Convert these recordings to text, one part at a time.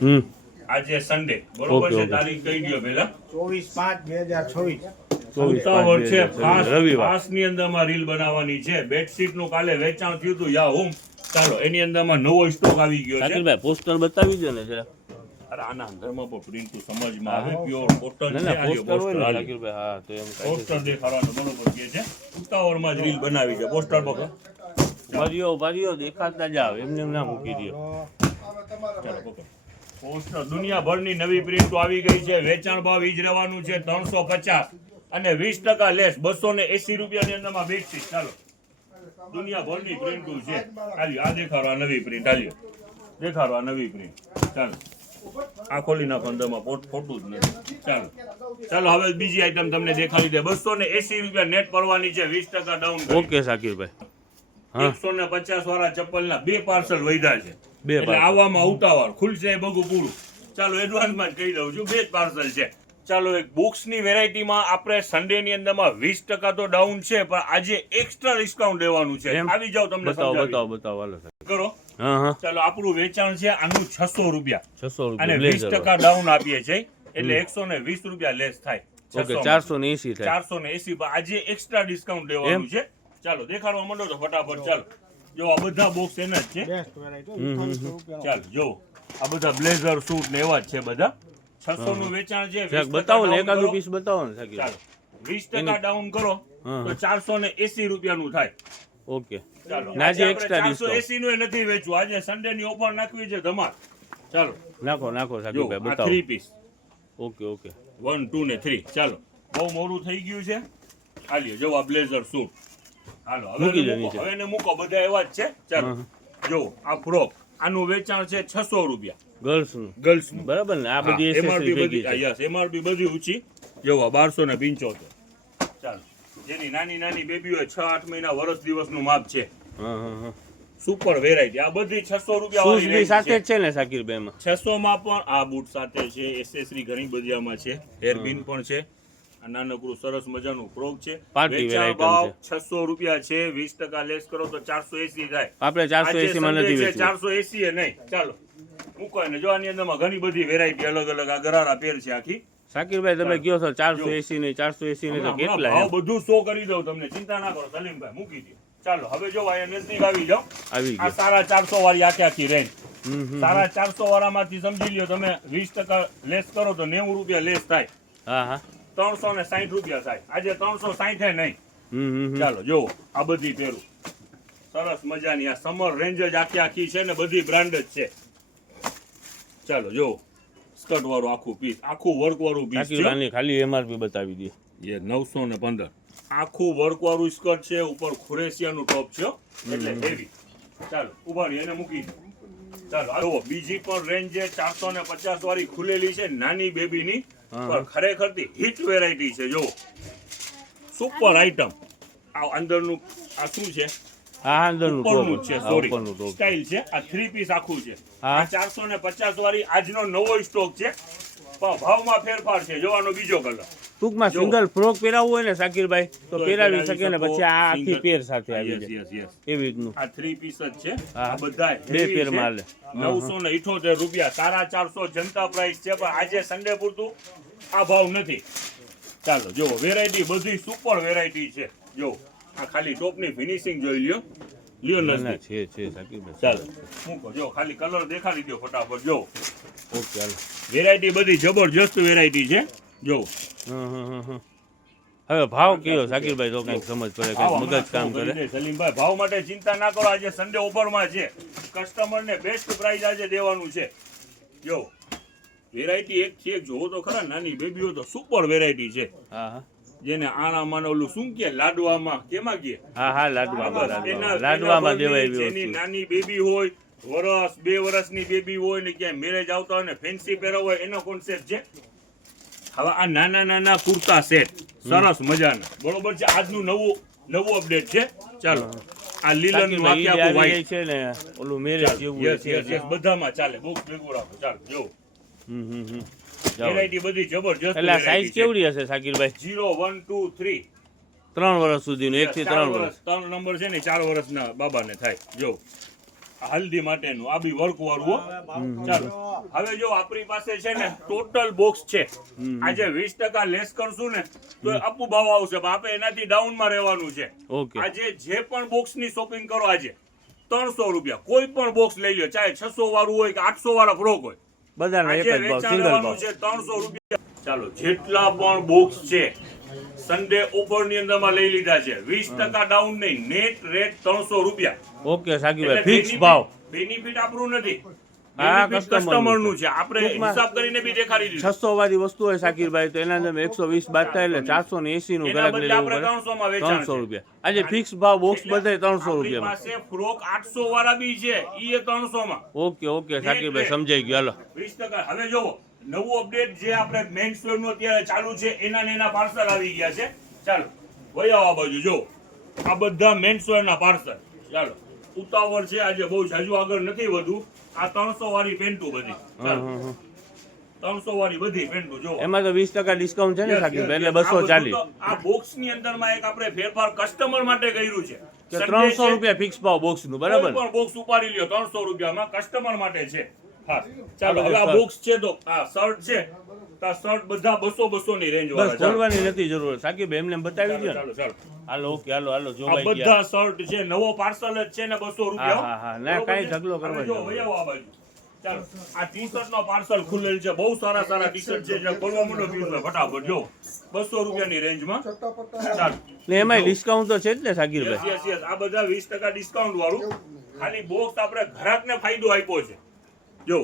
હમ આજે સન્ડે બરોબર છે, તારીખ કહી દો પેલા 24/5/2024 ઉતાવળ છે, રવિવાર. ખાસ ની અંદરમાં રીલ બનાવવાની છે. બેડશીટ નું કાલે વેચાણ થયું હતું યા હોમ, ચાલો એની અંદરમાં નવો સ્ટોક આવી ગયો છે. શાકિરભાઈ પોસ્ટર બતાવી દો ને જરા. અરે આના અંદરમાં પણ પ્રિન્ટ સમજમાં આવે, પ્યોર કોટન ના છે. ના આ લ્યો પોસ્ટર હોય ને poster, શાકિરભાઈ, હા તો એમ પોસ્ટર દેખાડવાનું બરોબર કે છે. ઉતાવળમાં જ રીલ બનાવી છે. પોસ્ટર પકડો, ભારીઓ દેખાતા જાવ, એમને એમ ના મૂકી દો. ચાલો પકડો. પોસ્ટર દુનિયાભરની નવી પ્રિન્ટો આવી ગઈ છે. વેચાણ ભાવ ઈ જ રહેવાનું છે 350 અને 20% લેસ 280 રૂપિયાની અંદરમાં બેડશીટ. ચાલો દુનિયાભરની પ્રિન્ટો છે. આ દેખાડવા નવી પ્રિન્ટ, આલ્યો દેખાડવા નવી પ્રિન્ટ. ચાલો આ ખોલી નાખો, અંદરમાં ખોટું જ નથી. ચાલો ચાલો હવે બીજી આઈટમ તમને દેખાડી દે. 280 રૂપિયા નેટ પડવાની છે, 20% ડાઉન. ઓકે શાકિરભાઈ, 150 વાળા ચપ્પલના 2 પાર્સલ વધ્યા છે. બે એટલે parcel. આવવામાં ઉતાવળ ખુલશે એ બગું પૂરું. ચાલો એડવાન્સમાં જ કહી દઉં છું, 2 પાર્સલ છે. ચાલો એક બુક્સની વેરાયટીમાં આપણે સન્ડેની અંદરમાં 20% તો ડાઉન છે, પણ આજે એક્સ્ટ્રા ડિસ્કાઉન્ટ દેવાનું છે. એમ? આવી જાવ તમને બતાવો હાલો સાહેબ. કરો. હા ચાલો આપણું વેચાણ છે આનું 600 રૂપિયા 600 અને રૂપિયા 20% ડાઉન આપીએ છીએ, એટલે 120 રૂપિયા લેસ થાય. ઓકે 480 થાય. 480 પણ આજે એક્સ્ટ્રા ડિસ્કાઉન્ટ દેવાનું છે. ચાલો દેખાડવા માંડો તો ફટાફટ. ચાલો જો આ બધા બોક્સ એના જ છે. બેસ્ટ વેરાયટી ચાલો જો આ બધા બ્લેઝર સૂટ ને એવા જ છે બધા. 600 નું વેચાણ છે. સાહેબ 20% બતાવો ને down એકાદું કરો. પીસ બતાવો ને શાકિર. ચાલો 20% ડાઉન કરો તો 480 રૂપિયાનું થાય. ઓકે ચાલો ના, આજે જે આપણે extra discount. 480 નું નથી વેચવું, આજે સન્ડે ની ઓફર નાખવી છે ધમાલ. ચાલો નાખો જો શાકિરભાઈ આ બતાવો. 3 પીસ, ઓકે 1 2 ને 3. ચાલો બહુ મોડું થઈ ગયું છે. આ લ્યો જો આ બ્લેઝર સૂટ. હાલો મૂકી દો હવે નીચે. હવે એને મૂકો, બધા એવા જ છે. ચાલો જો આ ફ્રોક, આનું વેચાણ છે 600 રૂપિયા ગર્લ્સ નું ગર્લ્સ નું. બરાબર ને, આ બધી એસેસરી ભેગી છે. યસ એમઆરપી બધી ઊંચી. જો 1275. ચાલો જેની નાની નાની બેબી હોય 6-8 મહિના વર્ષ દિવસનું માપ છે. હા સુપર વેરાયટી. આ બધી 600 રૂપિયા શૂઝ વાળી બી range સાથે છે. જ છે ને શાકિરભાઈ એમાં? 600 માં પણ આ બૂટ સાથે છે, એસેસરી ઘણી બધી આમાં છે, હેરપિન પણ છે. આ નાનકડું સરસ મજાનું ફ્રોક છે. Party wear વેચાણ item ભાવ છે. 600 રૂપિયા છે, 20% લેસ કરો તો 480 થાય. આપણે 480 માં નથી વેચવું. 480 એ નહીં. ચાલો મૂકો એને. જો આની અંદરમાં ઘણી બધી વેરાયટી અલગ અલગ આ ગરારા પેર છે આખી. શાકિરભાઈ તમે કયો છો 480 નહીં 480 નહીં તો હમણાં કેટલા ભાવ એમ? બધું 100 કરી દઉં તમને, ચિંતા ના કરો સલીમભાઈ, મૂકી દો. ચાલો હવે જો અહીંયા નજદીક આવી જાઓ. આવી આ ગયો. 450 વાળી આખી રેન્જ. હમ 450 વાળામાંથી સમજી લ્યો તમે 20% લેસ કરો તો 90 રૂપિયા લેસ થાય. હા 360 રૂપિયા થાય. આજે 360 નહીં. હમ ચાલો જો આ બધી પહેરું સરસ મજાની. આ સમર રેન્જ જ આખી છે ને બધી બ્રાન્ડ જ છે. ચાલો જો સ્કર્ટ વાળું આખું પીસ, આખું વર્ક વાળું પીસ છે. શાકિરભાઈ ખાલી એમઆરપી બતાવી દે. એ 915. આખું વર્ક વાળું સ્કર્ટ છે, ઉપર ખુરેશિયાનું ટોપ છે એટલે હેવી. ચાલો ઉભાડી એને મૂકી દો. ચાલો આવો બીજી પણ રેન્જ છે 450 વાળી ખુલેલી છે, નાની બેબીની, પણ ખરેખરથી હિટ વેરાયટી છે. જો સુપર આઈટમ. આ અંદરનું આ શું છે? હા અંદરનું ઉપરનું ટોપ છે, હા, સોરી ઉપરનું ટોપ. સ્ટાઇલ છે. આ 3 પીસ આખું છે. હા. આ 450 વાળી આજનો નવો સ્ટોક છે, પણ ભાવમાં ફેરફાર છે. જોવાનો બીજો કલર. ટૂંકમાં જો. સિંગલ ફ્રોક પહેરાવવું હોય ને શાકિરભાઈ તો તો પહેરાવી પહેરાવી શકે ને શકો. પછી આ આખી Single. પેર સાથે આવી યસ જાય યસ યસ. એવી રીતનું. આ 3 પીસ જ છે. હા. આ બધા બે heavy પેર છે. માં લે. 978 રૂપિયા, 450 જનતા પ્રાઇસ છે, પણ આજે સન્ડે પૂરતું આ ભાવ નથી. ચાલો જો વેરાયટી બધી સુપર વેરાયટી છે. જો આ ખાલી ટોપની ફિનિશિંગ જોઈ લ્યો. લ્યો ના, ના, નજદીક. છે શાકિરભાઈ. ચાલો મૂકો. જો ખાલી કલર દેખાડી દો ફટાફટ. જો ઓકે હાલો. વેરાયટી બધી જબરજસ્ત વેરાયટી છે. જો હં. હવે ભાવ કયો શાકિરભાઈ તો કંઈક સમજ પડે, કંઈક મગજ કામ કરે. સલીમભાઈ ભાવ માટે ચિંતા ના કરો, આજે સન્ડે ઓફરમાં છે. કસ્ટમરને બેસ્ટ પ્રાઇસ આજે દેવાનું છે. જો વેરાયટી એક છે, એક જોવો તો ખરા. નાની બેબીઓ તો સુપર વેરાયટી છે. હા જેને આણામાં ઓલું શું કે લાડવામાં કેમાં કે હા લાડવામાં દેવાય એવી જેની વસ્તુ. નાની બેબી હોય, વરસ 2 વર્ષની બેબી હોય ને ક્યાંય મેરેજ આવતા હોય ને ફેન્સી પહેરવા હોય, એનો કોન્સેપ્ટ છે. હવે આ નાના કુર્તા સેટ સરસ મજાના, બરોબર છે. આજનું નવું અપડેટ છે. ચાલો આ લીલનનું આખે આખું white છે ને ઓલું મેરેજ જેવું યસ યસ યસ બધામાં ચાલે. બોક્સ ભેગું રાખો. ચાલો જો વેરાયટી બધી જબરજસ્ત. એટલે સાઈઝ કેવડી હશે શાકિરભાઈ? 0 1 2 3 3 વર્ષ સુધીનું, 1 થી 3 વર્ષ. 3 નંબર છે ને 4 વર્ષના બાબાને થાય. જો આ હલ્દી માટેનું આ બી વર્ક વાળું હો. ચાલો હવે જો આપણી પાસે છે ને ટોટલ બોક્સ છે. આજે 20% લેસ કરશું ને તો અપુ ભાવ આવશે, પણ આપણે એનાથી ડાઉનમાં રહેવાનું છે. ઓકે આજે જે પણ બોક્સ ની શોપિંગ કરો આજે 300 રૂપિયા કોઈ પણ બોક્સ લઈ લ્યો, ચાહે 600 વાળું હોય કે 800 વાળા ફ્રોક હોય, બધાના એક આજે જ ભાવ, વેચાણ સિંગલ લેવાનું ભાવ. છે 300 રૂપિયા. ચાલો જેટલા પણ બોક્સ છે સન્ડે ઓફર ની અંદરમાં લઈ લીધા છે. 20% ડાઉન નહીં, નેટ રેટ 300 રૂપિયા. ઓકે સાકીરભાઈ, એટલે ફિક્સ ભાવ. બેનિફિટ આપણું નથી, હા, બેનિફિટ customer કસ્ટમરનું છે. આપણે ટૂંકમાં હિસાબ કરીને બી દેખાડી દીધું. 600 વાળી વસ્તુ હોય સાકીરભાઈ તો એના અંદર 120 બાદ થાય એટલે 480 નું એના ગ્રાહક લઈ બદલે લેવું આપણે પડે. 300 માં વેચાણ 300 છે. રૂપિયા. આજે ફિક્સ ભાવ બોક્સ એટલે બધાય 300 આપણી રૂપિયામાં. પાસે ફ્રોક 800 વાળા બી છે, ઈ 300 માં. ઓકે ઓકે સાકીરભાઈ, સમજાઈ ગયું. હાલો 20%. હવે જોવો નવું અપડેટ જે આપણે મેન્સ વેર નું અત્યારે ચાલુ છે એના ને એના પાર્સલ આવી ગયા છે. ચાલો વહી આવો આ બાજુ. જો આ બધા મેન્સ વેર ના પાર્સલ. ચાલો ઉતાવળ છે આજે, બહુ જાજુ આગળ નથી વધુ. આ 300 વાળી પેન્ટુ બધી. ચાલો 300 વાળી બધી પેન્ટુ જો એમાં તો 20% ડિસ્કાઉન્ટ છે ને Yes, સાકીરભાઈ, yes, એટલે yes. આ બધું 240 તો આ બોક્સ ની અંદર માં એક આપણે ફેરફાર કસ્ટમર માટે કર્યું છે. કે Sunday 300 છે, રૂપિયા ફિક્સ ભાવ બોક્સ નું, કોઈ બરાબર ને? પણ બોક્સ ઉપાડી લ્યો 300 રૂપિયામાં કસ્ટમર માટે છે. હા ચાલો આ હવે આ બધું બોક્સ છે તો આ શર્ટ છે તો આ શર્ટ બધા 200 ની રેન્જ બસ વાળા. ચાલો ખોલવાની નથી જરૂર સાકીરભાઈ, એમને એમ બતાવી દો ને. ચાલો ચાલો હાલો ઓકે, હાલો હાલો, આ જોવાઈ ગયા. બધા શર્ટ છે, નવો પાર્સલ જ છે ને 200 રૂપિયા. હા, હા, ના, બરોબર કાંઈ છે? ઢગલો કરવા હવે જો જેવો વહી આવો આ બાજુ. ચાલો આ ટી-શર્ટ નો પાર્સલ ખુલેલ છે, બહુ સારા સારા ટી-શર્ટ છે, જે ખોલવા માંડો પિયુષભાઈ ફટાફટ જો 200 રૂપિયાની રેન્જમાં. ચાલો ને એમાંય ડિસ્કાઉન્ટ તો છે જ ને સાકીરભાઈ. યસ યસ આ બધા 20% ડિસ્કાઉન્ટ વાળું. ખાલી બોક્સ આપણે ગ્રાહકને ફાયદો આપ્યો છે. જો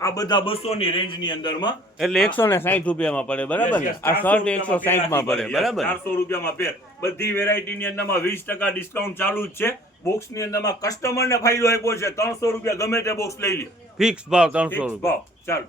આ બધા 200 ની રેન્જ ની અંદરમાં એટલે 160 રૂપિયામાં પડે, બરાબર ને? આ શર્ટ 160 માં પડે, બરાબર ને? 400 રૂપિયામાં પેર. બધી વેરાયટી ની અંદરમાં 20% ડિસ્કાઉન્ટ ચાલુ જ છે. બોક્સ ની અંદરમાં કસ્ટમર ને ફાયદો આપ્યો છે. 300 રૂપિયા ગમે તે બોક્સ લઈ લે, ફિક્સ ભાવ 300 ફિક્સ રૂપિયા. ભાવ. ચાલો